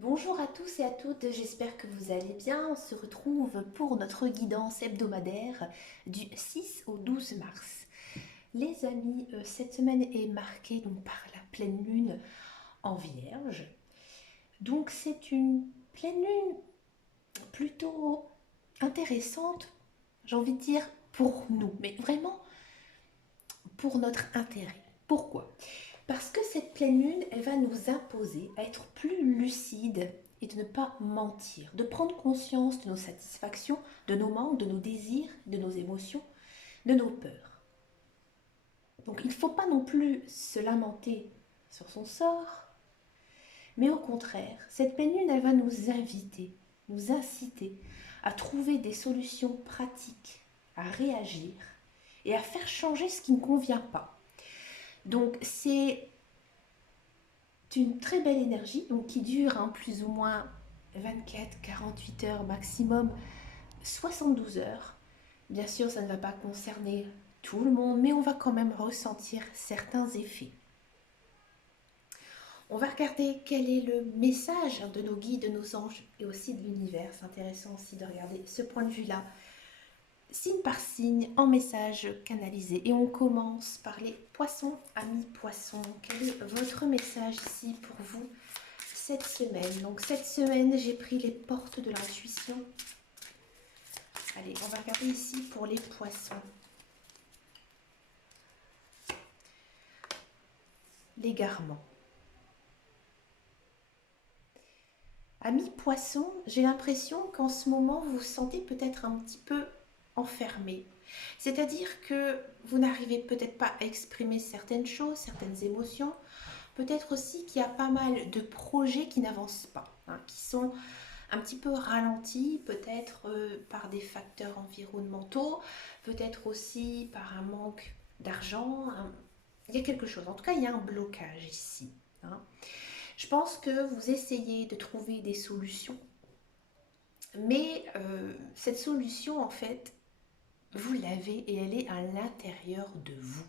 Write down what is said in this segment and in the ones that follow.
Bonjour à tous et à toutes, j'espère que vous allez bien. On se retrouve pour notre guidance hebdomadaire du 6 au 12 mars. Les amis, cette semaine est marquée donc par la pleine lune en Vierge. Donc c'est une pleine lune plutôt intéressante, j'ai envie de dire pour nous, mais vraiment pour notre intérêt. Pourquoi? Parce que cette pleine lune, elle va nous imposer à être plus lucide et de ne pas mentir, de prendre conscience de nos satisfactions, de nos manques, de nos désirs, de nos émotions, de nos peurs. Donc il ne faut pas non plus se lamenter sur son sort, mais au contraire, cette pleine lune, elle va nous inviter, nous inciter à trouver des solutions pratiques, à réagir et à faire changer ce qui ne convient pas. Donc c'est une très belle énergie donc qui dure plus ou moins 24-48 heures maximum, 72 heures. Bien sûr, ça ne va pas concerner tout le monde, mais on va quand même ressentir certains effets. On va regarder quel est le message de nos guides, de nos anges et aussi de l'univers. C'est intéressant aussi de regarder ce point de vue-là, signe par signe, en message canalisé. Et on commence par les poissons, amis poissons. Quel est votre message ici pour vous cette semaine? Donc cette semaine, j'ai pris les portes de l'intuition. Allez, on va regarder ici pour les poissons. L'égarement. Amis poissons, j'ai l'impression qu'en ce moment, vous vous sentez peut-être un petit peu enfermé. C'est-à-dire que vous n'arrivez peut-être pas à exprimer certaines choses, certaines émotions. Peut-être aussi qu'il y a pas mal de projets qui n'avancent pas, qui sont un petit peu ralentis, peut-être par des facteurs environnementaux, peut-être aussi par un manque d'argent. Il y a quelque chose. En tout cas, il y a un blocage ici. Je pense que vous essayez de trouver des solutions, mais cette solution, en fait, vous l'avez et elle est à l'intérieur de vous.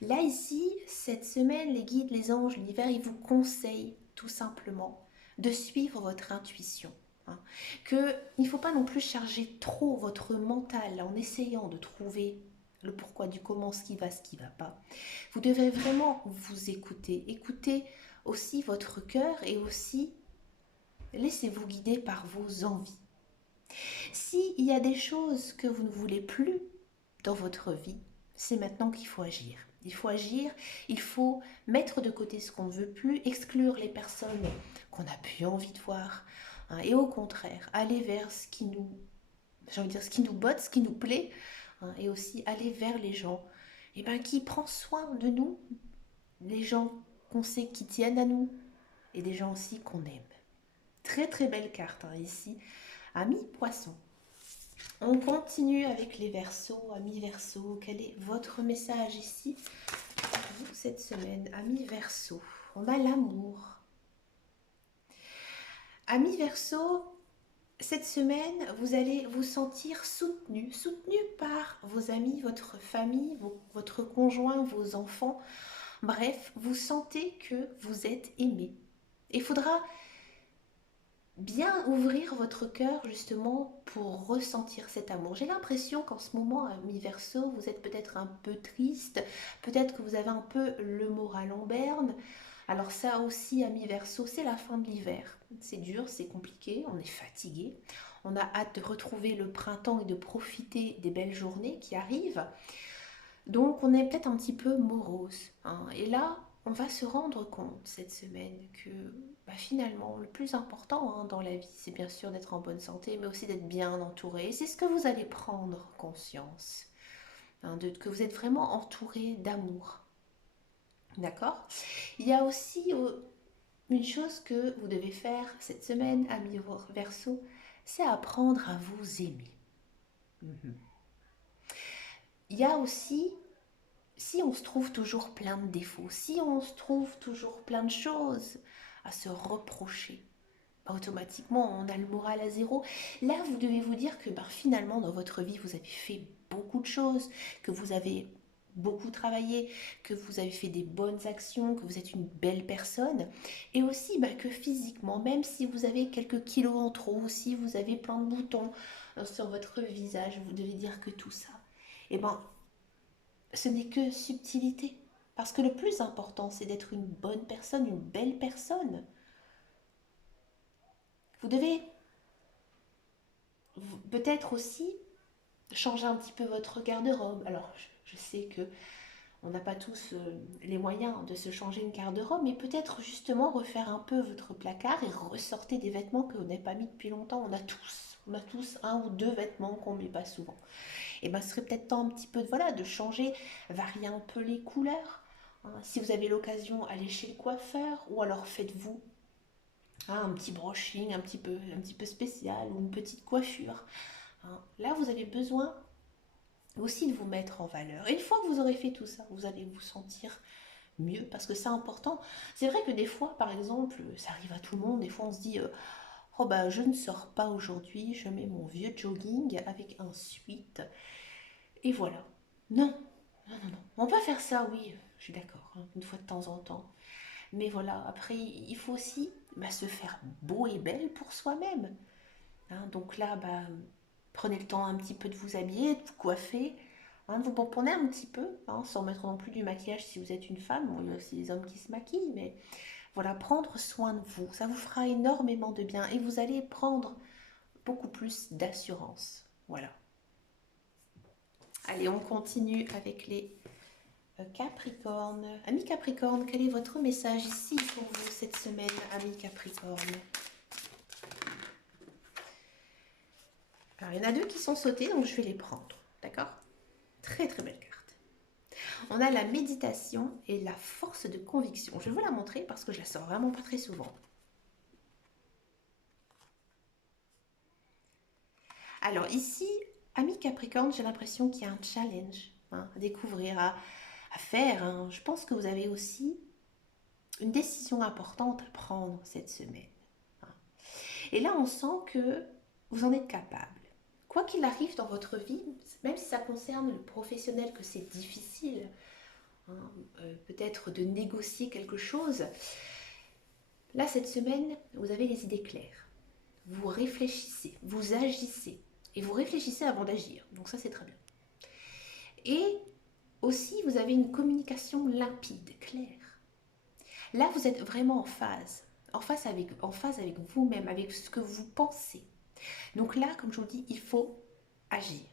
Là, ici, cette semaine, les guides, les anges, l'univers, ils vous conseillent tout simplement de suivre votre intuition. Il ne faut pas non plus charger trop votre mental en essayant de trouver le pourquoi du comment, ce qui va pas. Vous devez vraiment vous écouter. Écoutez aussi votre cœur et aussi laissez-vous guider par vos envies. S'il y a des choses que vous ne voulez plus dans votre vie, c'est maintenant qu'il faut agir. Il faut agir, il faut mettre de côté ce qu'on ne veut plus, exclure les personnes qu'on n'a plus envie de voir, et au contraire, aller vers ce qui nous, j'ai envie de dire, ce qui nous botte, ce qui nous plaît, et aussi aller vers les gens qui prennent soin de nous, les gens qu'on sait qui tiennent à nous, et des gens aussi qu'on aime. Très très belle carte ici, ami poisson. On continue avec les Verseaux, amis Verseaux. Quel est votre message ici pour vous cette semaine, amis Verseaux? On a l'amour. Amis Verseaux, cette semaine, vous allez vous sentir soutenu par vos amis, votre famille, votre conjoint, vos enfants. Bref, vous sentez que vous êtes aimé. Il faudra bien ouvrir votre cœur justement pour ressentir cet amour. J'ai l'impression qu'en ce moment, ami Verseau, vous êtes peut-être un peu triste, peut-être que vous avez un peu le moral en berne. Alors ça aussi, ami Verseau, c'est la fin de l'hiver. C'est dur, c'est compliqué, on est fatigué. On a hâte de retrouver le printemps et de profiter des belles journées qui arrivent. Donc on est peut-être un petit peu morose. Et là, on va se rendre compte cette semaine que finalement, le plus important dans la vie, c'est bien sûr d'être en bonne santé, mais aussi d'être bien entouré. Et c'est ce que vous allez prendre conscience, que vous êtes vraiment entouré d'amour. D'accord? Il y a aussi une chose que vous devez faire cette semaine, amis Verseau, c'est apprendre à vous aimer. Il y a aussi, si on se trouve toujours plein de défauts, si on se trouve toujours plein de choses à se reprocher, automatiquement on a le moral à zéro. Là, vous devez vous dire que finalement dans votre vie, vous avez fait beaucoup de choses, que vous avez beaucoup travaillé, que vous avez fait des bonnes actions, que vous êtes une belle personne. Et aussi que physiquement, même si vous avez quelques kilos en trop, si vous avez plein de boutons sur votre visage, vous devez dire que tout ça, eh ben, ce n'est que subtilité. Parce que le plus important, c'est d'être une bonne personne, une belle personne. Vous devez peut-être aussi changer un petit peu votre garde-robe. Alors, je sais que on n'a pas tous les moyens de se changer une garde-robe, mais peut-être justement refaire un peu votre placard et ressortir des vêtements que vous n'avez pas mis depuis longtemps. On a tous un ou deux vêtements qu'on ne met pas souvent. Et ce serait peut-être temps un petit peu de changer, varier un peu les couleurs. Hein. Si vous avez l'occasion, allez chez le coiffeur ou alors faites-vous un petit brushing un petit peu spécial ou une petite coiffure. Hein. Là, vous avez besoin aussi de vous mettre en valeur. Et une fois que vous aurez fait tout ça, vous allez vous sentir mieux parce que c'est important. C'est vrai que des fois, par exemple, ça arrive à tout le monde, des fois on se dit oh je ne sors pas aujourd'hui, je mets mon vieux jogging avec un sweat et voilà. Non, non, non, non. On peut faire ça, oui, je suis d'accord, hein, une fois de temps en temps. Mais voilà, après, il faut aussi se faire beau et belle pour soi-même. Hein. Donc là, prenez le temps un petit peu de vous habiller, de vous coiffer, hein, de vous pomponner un petit peu, hein, sans mettre non plus du maquillage si vous êtes une femme. Bon, il y a aussi les hommes qui se maquillent, mais voilà, prendre soin de vous, ça vous fera énormément de bien et vous allez prendre beaucoup plus d'assurance. Voilà. Allez, on continue avec les Capricorne. Ami Capricorne, quel est votre message ici pour vous cette semaine, ami Capricorne? Alors, il y en a deux qui sont sautés, donc je vais les prendre. D'accord? Très très belle carte. On a la méditation et la force de conviction. Je vais vous la montrer parce que je la sors vraiment pas très souvent. Alors ici, ami Capricorne, j'ai l'impression qu'il y a un challenge à découvrir, à faire. Hein. Je pense que vous avez aussi une décision importante à prendre cette semaine. Hein. Et là, on sent que vous en êtes capable. Quoi qu'il arrive dans votre vie, même si ça concerne le professionnel, que c'est difficile, hein, peut-être de négocier quelque chose, là, cette semaine, vous avez les idées claires. Vous réfléchissez, vous agissez, et vous réfléchissez avant d'agir. Donc ça, c'est très bien. Et aussi, vous avez une communication limpide, claire. Là, vous êtes vraiment en phase avec vous-même, avec ce que vous pensez. Donc là, comme je vous dis, il faut agir.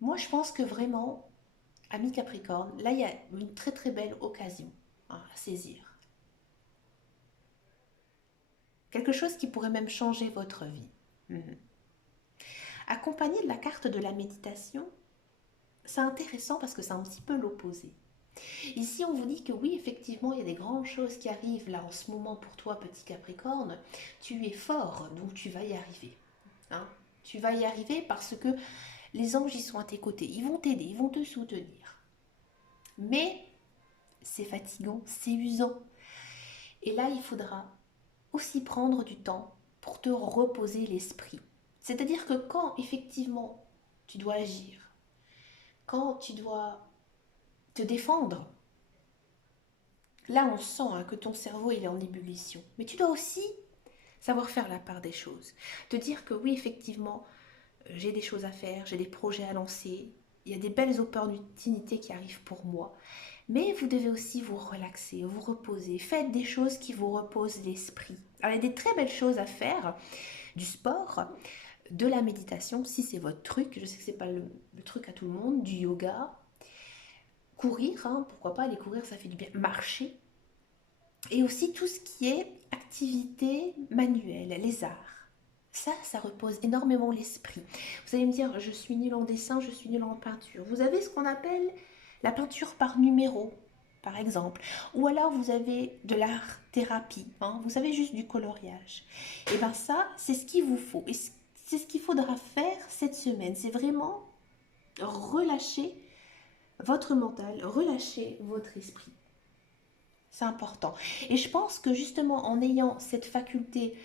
Moi, je pense que vraiment, ami Capricorne, là, il y a une très très belle occasion à saisir. Quelque chose qui pourrait même changer votre vie. Accompagné de la carte de la méditation, c'est intéressant parce que c'est un petit peu l'opposé. Ici, on vous dit que oui, effectivement, il y a des grandes choses qui arrivent là en ce moment pour toi, petit Capricorne. Tu es fort, donc tu vas y arriver. Hein. Tu vas y arriver parce que les anges y sont à tes côtés. Ils vont t'aider, ils vont te soutenir. Mais c'est fatigant, c'est usant. Et là, il faudra aussi prendre du temps pour te reposer l'esprit. C'est-à-dire que quand effectivement tu dois agir, quand tu dois te défendre, là on sent que ton cerveau il est en ébullition. Mais tu dois aussi savoir faire la part des choses. Te dire que oui, effectivement, j'ai des choses à faire, j'ai des projets à lancer, il y a des belles opportunités qui arrivent pour moi. Mais vous devez aussi vous relaxer, vous reposer. Faites des choses qui vous reposent l'esprit. Alors, il y a des très belles choses à faire, du sport, de la méditation, si c'est votre truc. Je sais que ce n'est pas le truc à tout le monde, du yoga. Courir, hein, pourquoi pas aller courir, ça fait du bien. Marcher. Et aussi tout ce qui est activité manuelle, les arts. Ça repose énormément l'esprit. Vous allez me dire, je suis nulle en dessin, je suis nulle en peinture. Vous avez ce qu'on appelle la peinture par numéro, par exemple. Ou alors vous avez de l'art-thérapie, hein, vous avez juste du coloriage. Et bien ça, c'est ce qu'il vous faut. Et c'est ce qu'il faudra faire cette semaine. C'est vraiment relâcher votre mental, relâcher votre esprit. C'est important. Et je pense que justement en ayant cette faculté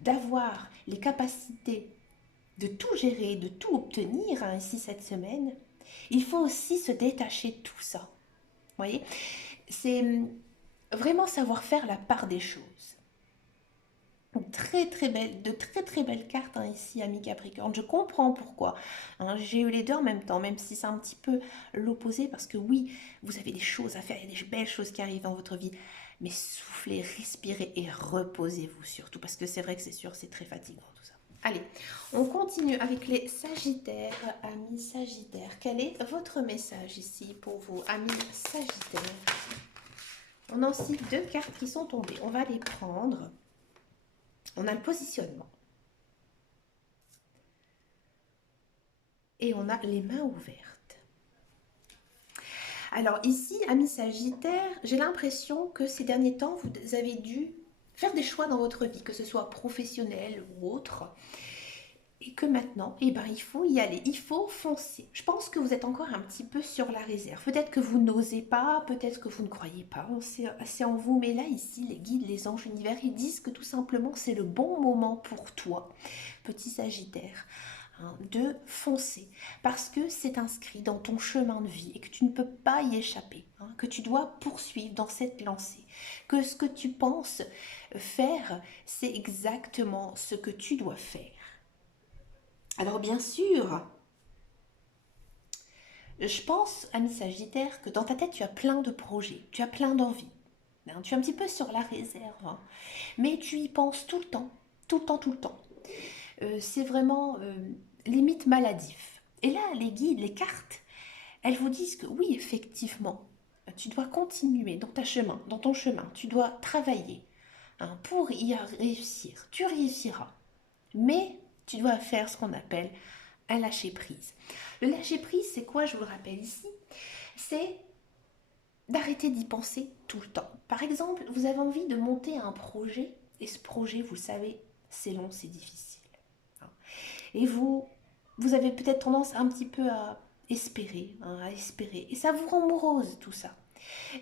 d'avoir les capacités de tout gérer, de tout obtenir ici cette semaine, il faut aussi se détacher de tout ça. Vous voyez, c'est vraiment savoir faire la part des choses. Très très belle, de très très belles cartes ici, ami Capricorne. Je comprends pourquoi. J'ai eu les deux en même temps, même si c'est un petit peu l'opposé, parce que oui, vous avez des choses à faire, il y a des belles choses qui arrivent dans votre vie. Mais soufflez, respirez et reposez-vous surtout, parce que c'est vrai que c'est sûr, c'est très fatigant tout ça. Allez, on continue avec les Sagittaires, amis Sagittaires. Quel est votre message ici pour vous, amis Sagittaires? On a aussi deux cartes qui sont tombées. On va les prendre. On a le positionnement. Et on a les mains ouvertes. Alors ici, amis Sagittaire, j'ai l'impression que ces derniers temps, vous avez dû faire des choix dans votre vie, que ce soit professionnel ou autre. Et que maintenant, eh ben, il faut y aller, il faut foncer. Je pense que vous êtes encore un petit peu sur la réserve. Peut-être que vous n'osez pas, peut-être que vous ne croyez pas c'est en vous. Mais là, ici, les guides, les anges, l'univers, ils disent que tout simplement, c'est le bon moment pour toi, petit Sagittaire, de foncer. Parce que c'est inscrit dans ton chemin de vie et que tu ne peux pas y échapper. Que tu dois poursuivre dans cette lancée. Que ce que tu penses faire, c'est exactement ce que tu dois faire. Alors bien sûr, je pense, ami Sagittaire, que dans ta tête, tu as plein de projets, tu as plein d'envies. Tu es un petit peu sur la réserve, mais tu y penses tout le temps, tout le temps, tout le temps. C'est vraiment limite maladif. Et là, les guides, les cartes, elles vous disent que oui, effectivement, tu dois continuer dans ton chemin, tu dois travailler pour y réussir. Tu réussiras. Mais tu dois faire ce qu'on appelle un lâcher prise. Le lâcher prise, c'est quoi, je vous le rappelle ici? C'est d'arrêter d'y penser tout le temps. Par exemple, vous avez envie de monter un projet, et ce projet, vous le savez, c'est long, c'est difficile. Et vous avez peut-être tendance un petit peu à espérer, à espérer. Et ça vous rend morose, tout ça.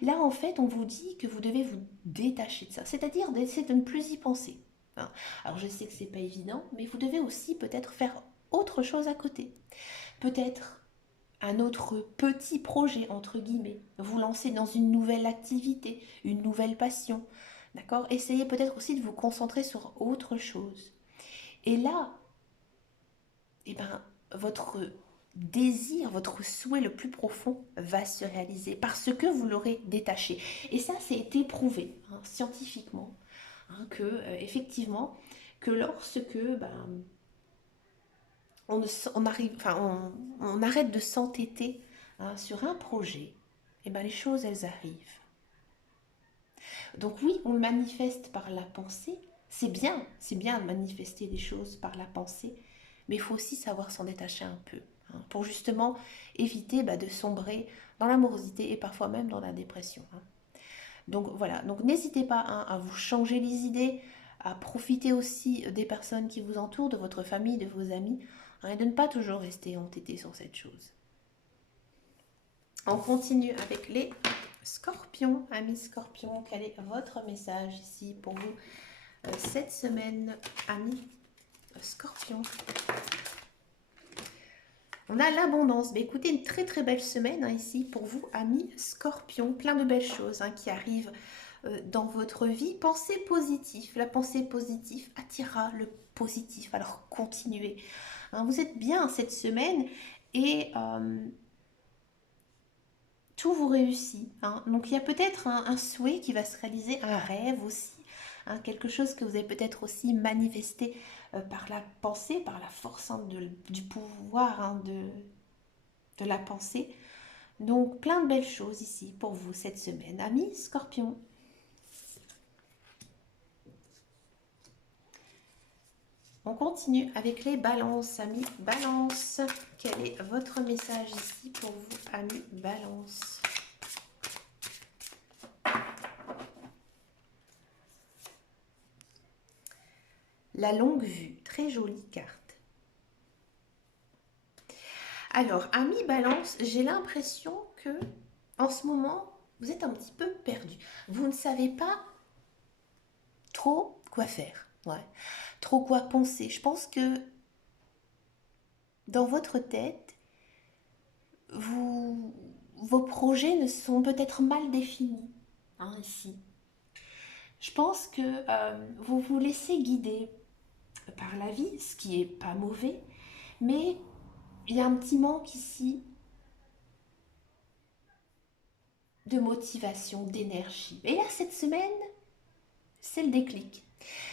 Là, en fait, on vous dit que vous devez vous détacher de ça, c'est-à-dire d'essayer de ne plus y penser. Alors, je sais que c'est pas évident, mais vous devez aussi peut-être faire autre chose à côté. Peut-être un autre petit projet, entre guillemets. Vous lancer dans une nouvelle activité, une nouvelle passion. D'accord? Essayez peut-être aussi de vous concentrer sur autre chose. Et là, eh ben, votre désir, votre souhait le plus profond va se réaliser parce que vous l'aurez détaché. Et ça, c'est été prouvé scientifiquement, que effectivement, que lorsque on arrive, on arrête de s'entêter sur un projet, et ben les choses elles arrivent. Donc oui, on le manifeste par la pensée. C'est bien de manifester des choses par la pensée, mais il faut aussi savoir s'en détacher un peu pour justement éviter de sombrer dans l'amorosité et parfois même dans la dépression. Donc voilà, donc n'hésitez pas à vous changer les idées, à profiter aussi des personnes qui vous entourent, de votre famille, de vos amis, et de ne pas toujours rester entêté sur cette chose. On continue avec les Scorpions. Amis Scorpions, quel est votre message ici pour vous cette semaine, amis Scorpions? On a l'abondance. Mais écoutez, une très très belle semaine ici pour vous, amis Scorpions. Plein de belles choses qui arrivent dans votre vie. Pensez positif. La pensée positive attirera le positif. Alors continuez. Vous êtes bien cette semaine et tout vous réussit. Donc il y a peut-être un souhait qui va se réaliser, un rêve aussi, quelque chose que vous avez peut-être aussi manifesté par la pensée, par la force du pouvoir de la pensée. Donc plein de belles choses ici pour vous cette semaine, amis Scorpion. On continue avec les balances, amis Balance. Quel est votre message ici pour vous, amis Balance? La longue vue, très jolie carte. Alors, amis Balance, j'ai l'impression que en ce moment, vous êtes un petit peu perdu. Vous ne savez pas trop quoi faire, trop quoi penser. Je pense que dans votre tête, vos projets ne sont peut-être mal définis, hein, ici. Je pense que vous vous laissez guider par la vie, ce qui est pas mauvais, mais il y a un petit manque ici de motivation, d'énergie. Et là, cette semaine, c'est le déclic.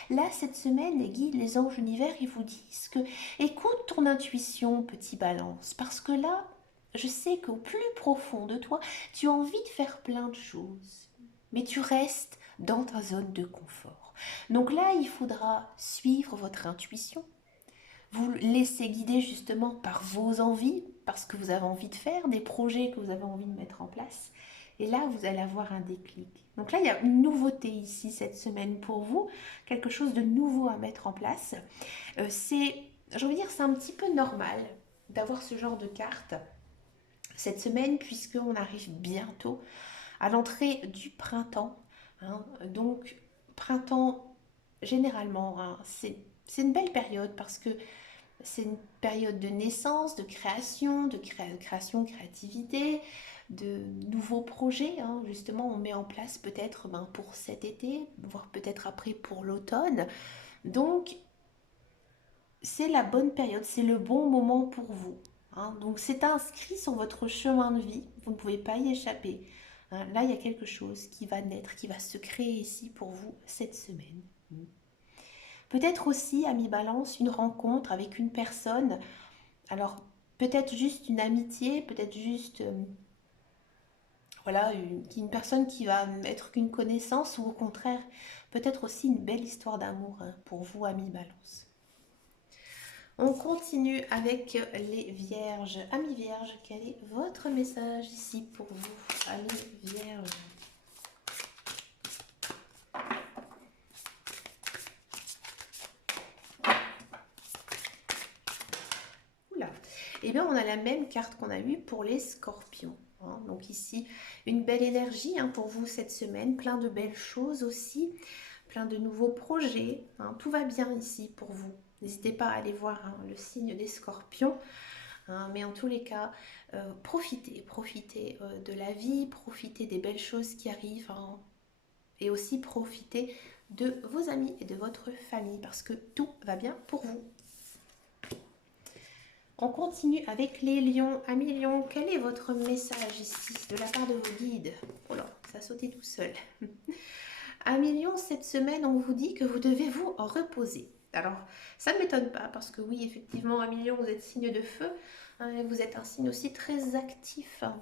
Là, cette semaine, les guides, les anges, l'univers, ils vous disent que écoute ton intuition, petit balance, parce que là, je sais qu'au plus profond de toi, tu as envie de faire plein de choses, mais tu restes dans ta zone de confort. Donc là, il faudra suivre votre intuition, vous laisser guider justement par vos envies, parce que vous avez envie de faire, des projets que vous avez envie de mettre en place. Et là, vous allez avoir un déclic. Donc là, il y a une nouveauté ici cette semaine pour vous, quelque chose de nouveau à mettre en place. J'ai envie de dire, c'est un petit peu normal d'avoir ce genre de carte cette semaine, puisqu'on arrive bientôt à l'entrée du printemps, hein. Donc, printemps, généralement, hein, c'est une belle période parce que c'est une période de naissance, de création, création, créativité, de nouveaux projets, hein. Justement, on met en place peut-être pour cet été, voire peut-être après pour l'automne. Donc, c'est la bonne période, c'est le bon moment pour vous, hein. Donc, c'est inscrit sur votre chemin de vie, vous ne pouvez pas y échapper, hein. Là, il y a quelque chose qui va naître, qui va se créer ici pour vous cette semaine. Peut-être aussi, ami Balance, une rencontre avec une personne. Alors, peut-être juste une amitié, peut-être juste voilà, une personne qui va être qu'une connaissance, ou au contraire, peut-être aussi une belle histoire d'amour, hein, pour vous, amis Balance. On continue avec les vierges. Amis vierges, quel est votre message ici pour vous, amis vierges? Oula. Eh bien, on a la même carte qu'on a eue pour les scorpions, hein. Donc ici, une belle énergie, hein, pour vous cette semaine, plein de belles choses aussi, plein de nouveaux projets, hein. Tout va bien ici pour vous. N'hésitez pas à aller voir, hein, le signe des scorpions, hein. Mais en tous les cas, profitez de la vie, profitez des belles choses qui arrivent, hein. Et aussi profitez de vos amis et de votre famille parce que tout va bien pour vous. On continue avec les lions. Amis lions, quel est votre message ici de la part de vos guides? Oh là, ça a sauté tout seul. Amis lions, cette semaine, on vous dit que vous devez vous reposer. Alors, ça ne m'étonne pas parce que oui, effectivement, amis lions, vous êtes signe de feu, hein, et vous êtes un signe aussi très actif, hein.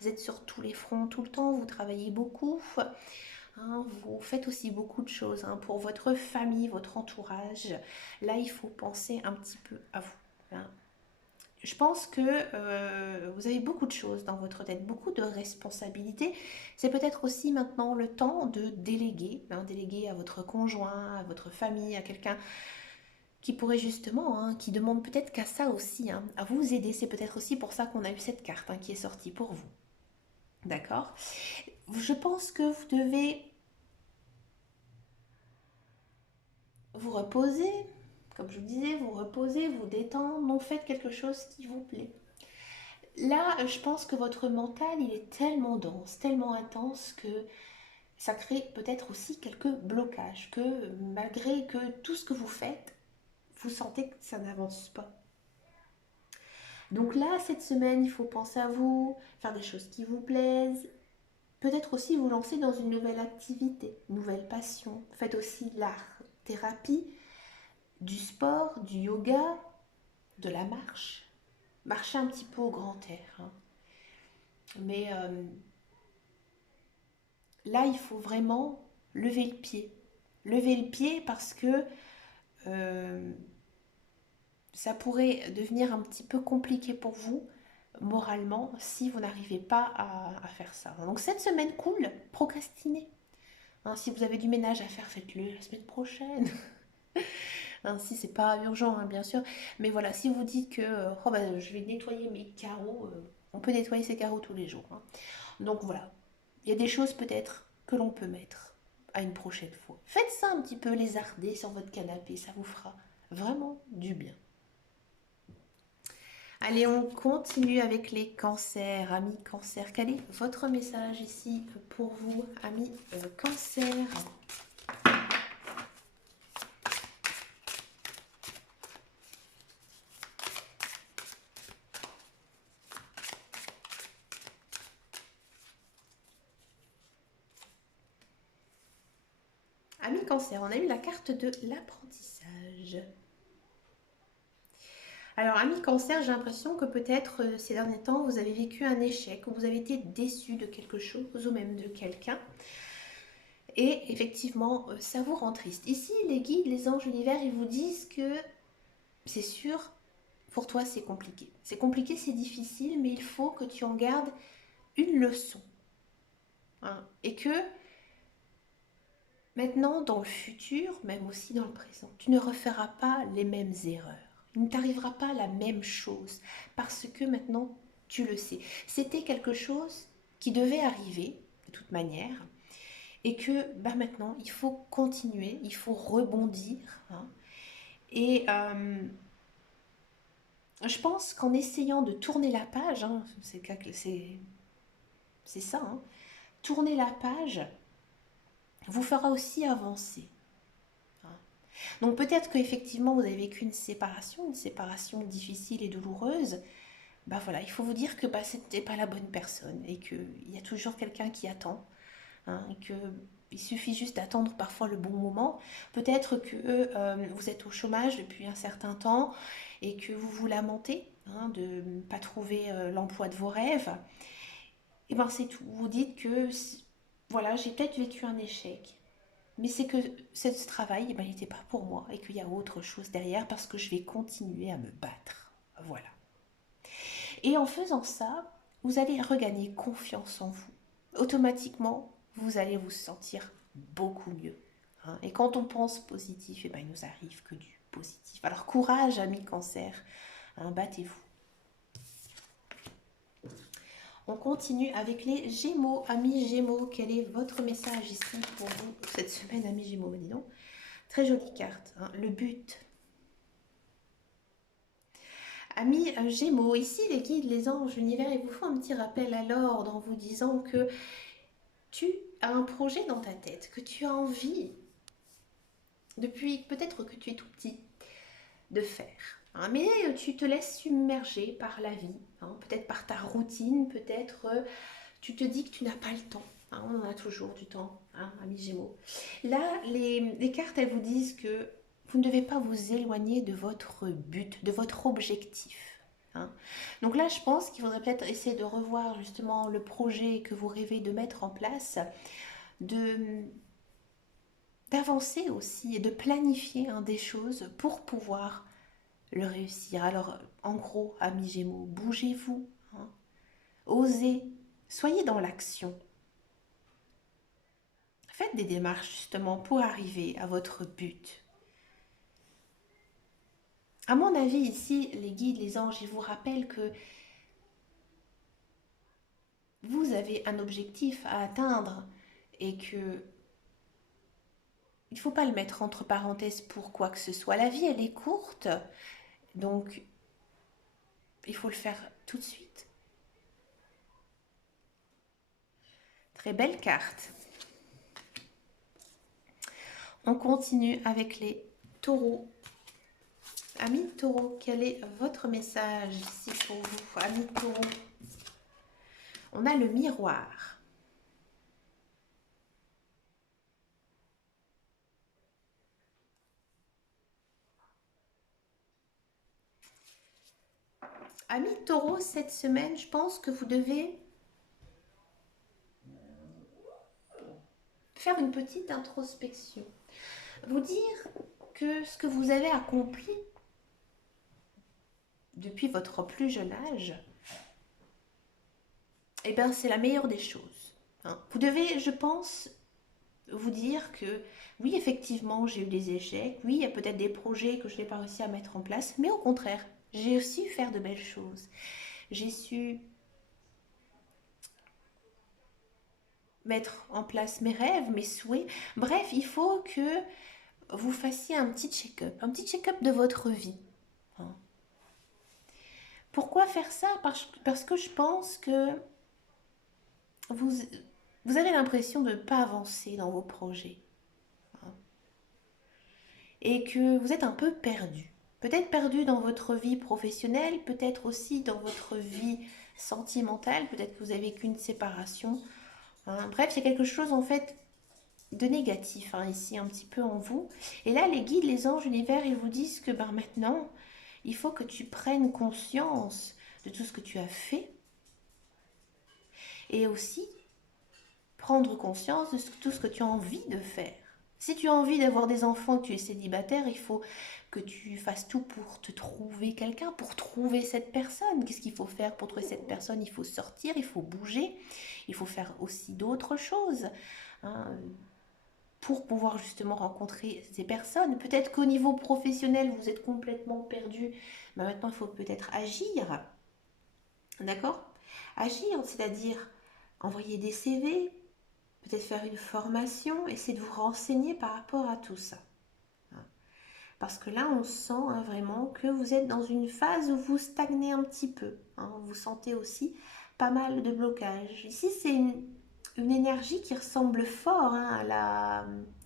Vous êtes sur tous les fronts tout le temps, vous travaillez beaucoup, hein, vous faites aussi beaucoup de choses, hein, pour votre famille, votre entourage. Là, il faut penser un petit peu à vous, hein. Je pense que vous avez beaucoup de choses dans votre tête, beaucoup de responsabilités. C'est peut-être aussi maintenant le temps de déléguer, hein, déléguer à votre conjoint, à votre famille, à quelqu'un qui pourrait justement, hein, qui demande peut-être qu'à ça aussi, hein, à vous aider. C'est peut-être aussi pour ça qu'on a eu cette carte, hein, qui est sortie pour vous. D'accord? Je pense que vous devez vous reposer, comme je vous disais, vous reposer, vous détendre, donc faites quelque chose qui vous plaît. Là, je pense que votre mental, il est tellement dense, tellement intense que ça crée peut-être aussi quelques blocages, que malgré que tout ce que vous faites, vous sentez que ça n'avance pas. Donc là, cette semaine, il faut penser à vous, faire des choses qui vous plaisent, peut-être aussi vous lancer dans une nouvelle activité, une nouvelle passion. Faites aussi de l'art thérapie, du sport, du yoga, de la marche. Marchez un petit peu au grand air, hein. Mais là, il faut vraiment lever le pied. Lever le pied parce que euh, ça pourrait devenir un petit peu compliqué pour vous moralement si vous n'arrivez pas à faire ça. Donc cette semaine cool, procrastinez, hein. Si vous avez du ménage à faire, faites-le la semaine prochaine. Hein, si c'est pas urgent, hein, bien sûr. Mais voilà, si vous dites que oh, bah, je vais nettoyer mes carreaux, on peut nettoyer ses carreaux tous les jours, hein. Donc voilà, il y a des choses peut-être que l'on peut mettre à une prochaine fois. Faites ça un petit peu lézarder sur votre canapé, ça vous fera vraiment du bien. Allez, on continue avec les cancers. Amis cancer, quel est votre message ici pour vous, amis cancer? Amis cancer, on a eu la carte de l'apprentissage. Alors, amis cancer, j'ai l'impression que peut-être ces derniers temps, vous avez vécu un échec ou vous avez été déçu de quelque chose ou même de quelqu'un. Et effectivement, ça vous rend triste. Ici, les guides, les anges, l'univers, ils vous disent que c'est sûr, pour toi, c'est compliqué. C'est compliqué, c'est difficile, mais il faut que tu en gardes une leçon. Hein, et que maintenant, dans le futur, même aussi dans le présent, tu ne referas pas les mêmes erreurs. Il ne t'arrivera pas la même chose parce que maintenant, tu le sais. C'était quelque chose qui devait arriver de toute manière et que bah, maintenant, il faut continuer, il faut rebondir. Hein, et je pense qu'en essayant de tourner la page, hein, c'est ça, hein, tourner la page vous fera aussi avancer. Donc peut-être qu'effectivement vous avez vécu une séparation difficile et douloureuse. Bah voilà, il faut vous dire que bah, c'était pas la bonne personne et qu'il y a toujours quelqu'un qui attend. Hein, et que il suffit juste d'attendre parfois le bon moment. Peut-être que vous êtes au chômage depuis un certain temps et que vous vous lamentez hein, de ne pas trouver l'emploi de vos rêves. Et ben c'est tout. Vous dites que voilà, j'ai peut-être vécu un échec, mais c'est que ce travail, eh ben, il n'était pas pour moi et qu'il y a autre chose derrière parce que je vais continuer à me battre. Voilà. Et en faisant ça, vous allez regagner confiance en vous. Automatiquement, vous allez vous sentir beaucoup mieux. Hein. Et quand on pense positif, eh ben, il nous arrive que du positif. Alors courage, amis cancer, hein, battez-vous. On continue avec les Gémeaux. Amis Gémeaux, quel est votre message ici pour vous cette semaine, amis Gémeaux? Dis donc. Très jolie carte. Hein. Le but. Amis Gémeaux, ici les guides, les anges, l'univers, ils vous font un petit rappel à l'ordre en vous disant que tu as un projet dans ta tête, que tu as envie, depuis peut-être que tu es tout petit, de faire. Hein. Mais tu te laisses submerger par la vie, hein, peut-être par ta routine, peut-être tu te dis que tu n'as pas le temps. Hein, on a toujours du temps, hein, amis Gémeaux. Là, les cartes, elles vous disent que vous ne devez pas vous éloigner de votre but, de votre objectif. Hein. Donc là, je pense qu'il faudrait peut-être essayer de revoir justement le projet que vous rêvez de mettre en place, de d'avancer aussi et de planifier hein, des choses pour pouvoir le réussir. Alors, en gros, amis Gémeaux, bougez-vous, hein, osez, soyez dans l'action. Faites des démarches justement pour arriver à votre but. À mon avis, ici, les guides, les anges, ils vous rappellent que vous avez un objectif à atteindre et que il ne faut pas le mettre entre parenthèses pour quoi que ce soit. La vie, elle est courte, donc il faut le faire tout de suite. Très belle carte. On continue avec les taureaux. Amis taureaux, quel est votre message ici pour vous, amis taureaux? On a le miroir. Amis taureaux, cette semaine, je pense que vous devez faire une petite introspection. Vous dire que ce que vous avez accompli depuis votre plus jeune âge, eh bien, c'est la meilleure des choses. Hein. Vous devez, je pense, vous dire que oui, effectivement, j'ai eu des échecs, oui, il y a peut-être des projets que je n'ai pas réussi à mettre en place, mais au contraire, j'ai su faire de belles choses. J'ai su mettre en place mes rêves, mes souhaits. Bref, il faut que vous fassiez un petit check-up de votre vie. Hein. Pourquoi faire ça? Parce que je pense que vous, vous avez l'impression de ne pas avancer dans vos projets, hein, et que vous êtes un peu perdu. Peut-être perdu dans votre vie professionnelle, peut-être aussi dans votre vie sentimentale, peut-être que vous avez vécu une séparation, hein. Bref, il y a quelque chose en fait de négatif, hein, ici un petit peu en vous. Et là, les guides, les anges, l'univers, ils vous disent que ben, maintenant, il faut que tu prennes conscience de tout ce que tu as fait et aussi prendre conscience de tout ce que tu as envie de faire. Si tu as envie d'avoir des enfants, que tu es célibataire, il faut que tu fasses tout pour te trouver quelqu'un, pour trouver cette personne. Qu'est-ce qu'il faut faire pour trouver cette personne? Il faut sortir, il faut bouger, il faut faire aussi d'autres choses, hein, pour pouvoir justement rencontrer ces personnes. Peut-être qu'au niveau professionnel, vous êtes complètement perdu. Mais maintenant, il faut peut-être agir. D'accord? Agir, c'est-à-dire envoyer des CV, peut-être faire une formation, essayer de vous renseigner par rapport à tout ça. Parce que là, on sent, hein, vraiment que vous êtes dans une phase où vous stagnez un petit peu, hein. Vous sentez aussi pas mal de blocages. Ici, c'est une énergie qui ressemble fort, hein,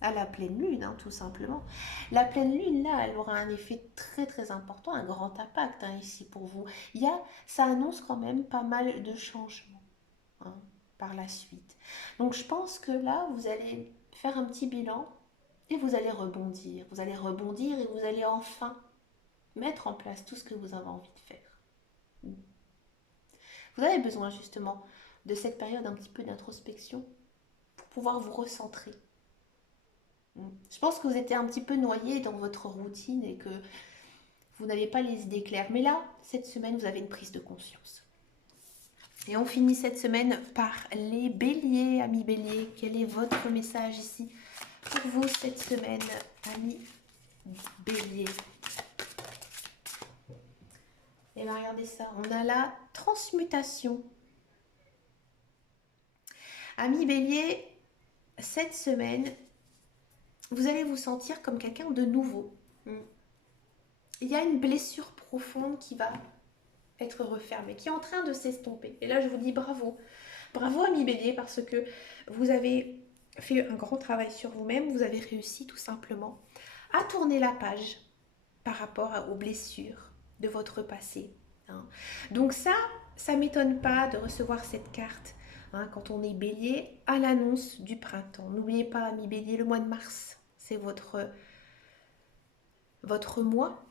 à la pleine lune, hein, tout simplement. La pleine lune, là, elle aura un effet très très important, un grand impact, hein, ici pour vous. Ça annonce quand même pas mal de changements, hein, par la suite. Donc je pense que là, vous allez faire un petit bilan et vous allez rebondir. Vous allez rebondir et vous allez enfin mettre en place tout ce que vous avez envie de faire. Vous avez besoin justement de cette période un petit peu d'introspection pour pouvoir vous recentrer. Je pense que vous étiez un petit peu noyé dans votre routine et que vous n'avez pas les idées claires. Mais là, cette semaine, vous avez une prise de conscience. Et on finit cette semaine par les béliers, amis béliers. Quel est votre message ici pour vous cette semaine, amis béliers? Et bien regardez ça, on a la transmutation. Amis bélier, cette semaine, vous allez vous sentir comme quelqu'un de nouveau. Il y a une blessure profonde qui va être refermée, qui est en train de s'estomper. Et là, je vous dis bravo. Bravo, amis bélier, parce que vous avez fait un grand travail sur vous-même. Vous avez réussi tout simplement à tourner la page par rapport aux blessures de votre passé, hein. Donc ça m'étonne pas de recevoir cette carte, hein, quand on est bélier à l'annonce du printemps. N'oubliez pas, amis bélier, le mois de mars, c'est votre mois.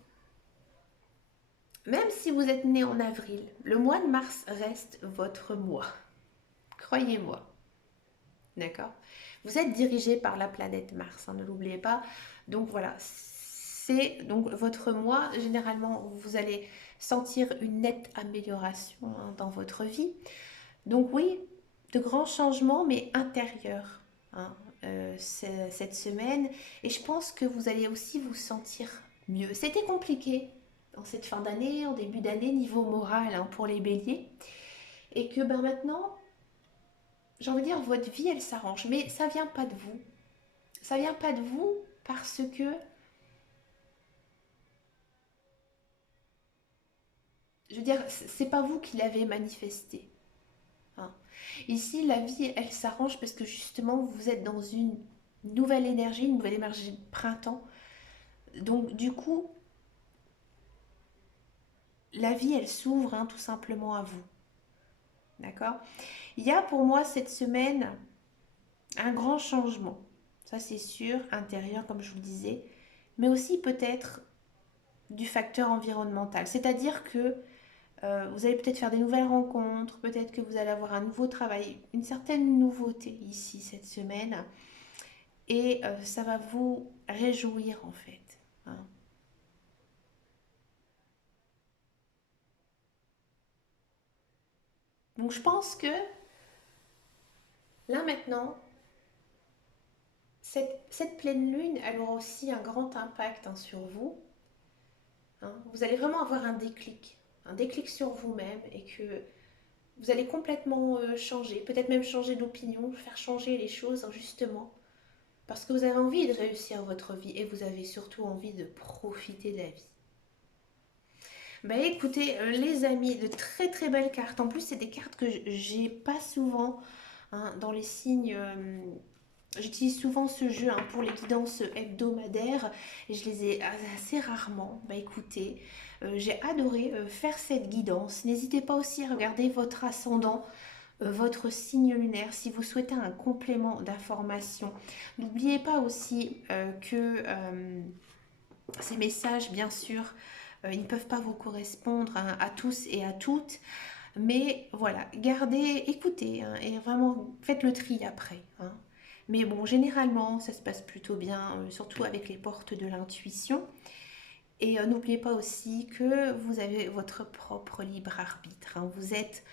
Même si vous êtes né en avril, le mois de mars reste votre mois. Croyez-moi. D'accord? Vous êtes dirigé par la planète Mars, hein, ne l'oubliez pas. Donc voilà, c'est donc votre mois. Généralement, vous allez sentir une nette amélioration, hein, dans votre vie. Donc oui, de grands changements, mais intérieurs, hein, cette semaine. Et je pense que vous allez aussi vous sentir mieux. C'était compliqué en cette fin d'année, en début d'année, niveau moral, hein, pour les béliers. Et que ben, maintenant, j'ai envie de dire, votre vie, elle s'arrange. Mais ça vient pas de vous. Ça vient pas de vous parce que, je veux dire, c'est pas vous qui l'avez manifesté, hein. Ici, la vie, elle s'arrange parce que justement, vous êtes dans une nouvelle énergie de printemps. Donc, du coup, la vie, elle s'ouvre, hein, tout simplement à vous. D'accord? Il y a pour moi cette semaine un grand changement. Ça, c'est sûr, intérieur, comme je vous le disais. Mais aussi peut-être du facteur environnemental. C'est-à-dire que vous allez peut-être faire des nouvelles rencontres, peut-être que vous allez avoir un nouveau travail, une certaine nouveauté ici cette semaine. Et ça va vous réjouir en fait, hein. Donc je pense que là maintenant, cette pleine lune, elle aura aussi un grand impact, hein, sur vous, hein. Vous allez vraiment avoir un déclic sur vous-même et que vous allez complètement changer, peut-être même changer d'opinion, faire changer les choses, hein, justement. Parce que vous avez envie de réussir votre vie et vous avez surtout envie de profiter de la vie. Bah écoutez, les amis, de très très belles cartes. En plus, c'est des cartes que j'ai pas souvent hein, dans les signes. J'utilise souvent ce jeu hein, pour les guidances hebdomadaires et je les ai assez rarement. Bah écoutez, j'ai adoré faire cette guidance. N'hésitez pas aussi à regarder votre ascendant, votre signe lunaire si vous souhaitez un complément d'information. N'oubliez pas aussi que ces messages, bien sûr, ils ne peuvent pas vous correspondre hein, à tous et à toutes. Mais voilà, gardez, écoutez, hein, et vraiment faites le tri après. Hein. Mais bon, généralement, ça se passe plutôt bien, surtout avec les portes de l'intuition. Et n'oubliez pas aussi que vous avez votre propre libre arbitre. Hein. Vous êtes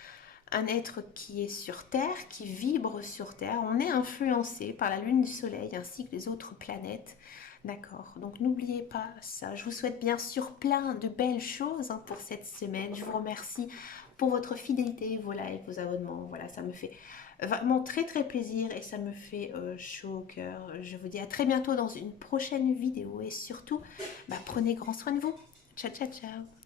un être qui est sur Terre, qui vibre sur Terre. On est influencé par la Lune, du Soleil ainsi que les autres planètes. D'accord. Donc n'oubliez pas ça. Je vous souhaite bien sûr plein de belles choses hein, pour cette semaine. Je vous remercie pour votre fidélité, vos likes, vos abonnements. Voilà, ça me fait vraiment très très plaisir et ça me fait chaud au cœur. Je vous dis à très bientôt dans une prochaine vidéo et surtout, bah, prenez grand soin de vous. Ciao ciao ciao.